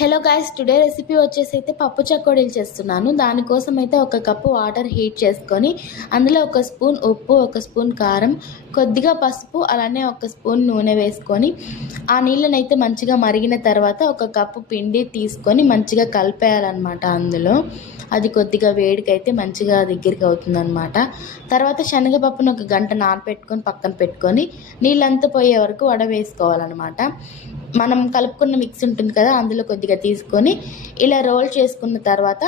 Hello guys, today recipe వచ్చేసి అయితే పప్పు చకోడీలు చేస్తున్నాను. దానికోసం అయితే ఒక కప్పు వాటర్ హీట్ చేసుకొని అందులో ఒక స్పూన్ ఉప్పు, ఒక స్పూన్ కారం, కొద్దిగా పసుపు, అలానే ఒక స్పూన్ నూనె వేసుకొని ఆ నీళ్ళని అయితే మంచిగా మరిగిన తర్వాత ఒక కప్పు పిండి తీసుకొని మంచిగా కలిపేయాలన్నమాట. అందులో అది కొద్దిగా వేడికైతే మంచిగా దగ్గరికి అవుతుందన్నమాట. తర్వాత శనగపప్పును ఒక గంట నానపెట్టుకొని పక్కన పెట్టుకొని నీళ్ళంతా పోయే వరకు వడవేసుకోవాలన్నమాట. మనం కలుపుకున్న మిక్స్ ఉంటుంది కదా, అందులో కొద్దిగా తీసుకొని ఇలా రోల్ చేసుకున్న తర్వాత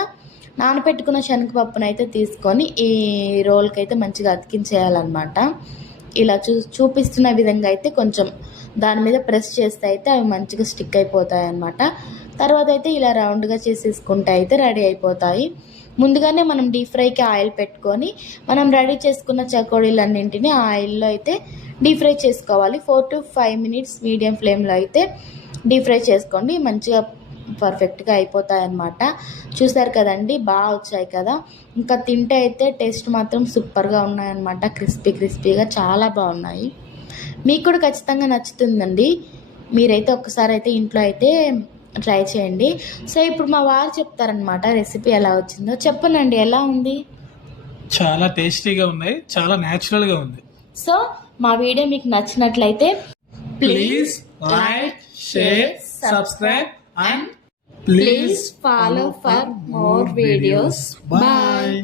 నానపెట్టుకున్న శనగపప్పును అయితే తీసుకొని ఈ రోల్కి అయితే మంచిగా అతికించేయాలన్నమాట. ఇలా చూపిస్తున్న విధంగా అయితే కొంచెం దాని మీద ప్రెస్ చేస్తే అయితే అవి మంచిగా స్టిక్ అయిపోతాయి అన్నమాట. తర్వాత అయితే ఇలా రౌండ్గా చేసేసుకుంటే అయితే రెడీ అయిపోతాయి. ముందుగానే మనం డీప్ ఫ్రైకి ఆయిల్ పెట్టుకొని మనం రెడీ చేసుకున్న చకోడీలన్నింటినీ ఆయిల్లో అయితే డీప్ ఫ్రై చేసుకోవాలి. 4 to 5 minutes మీడియం ఫ్లేమ్లో అయితే డీప్ ఫ్రై చేసుకోండి. మంచిగా పర్ఫెక్ట్గా అయిపోతాయి అన్నమాట. చూసారు కదండి, బాగా వచ్చాయి కదా. ఇంకా తింటే అయితే టేస్ట్ మాత్రం సూపర్గా ఉన్నాయన్నమాట. క్రిస్పీగా చాలా బాగున్నాయి. మీకు కూడా ఖచ్చితంగా నచ్చుతుందండి. మీరైతే ఒక్కసారి అయితే ఇంట్లో అయితే ట్రై చేయండి. సో ఇప్పుడు మా వారు చెప్తారనమాట రెసిపీ ఎలా వచ్చిందో. చెప్పనండి, ఎలా ఉంది? చాలా టేస్టీగా ఉన్నాయి, చాలా న్యాచురల్గా ఉంది. సో మా వీడియో మీకు నచ్చినట్లయితే please like, share, subscribe and please follow for more videos. Bye.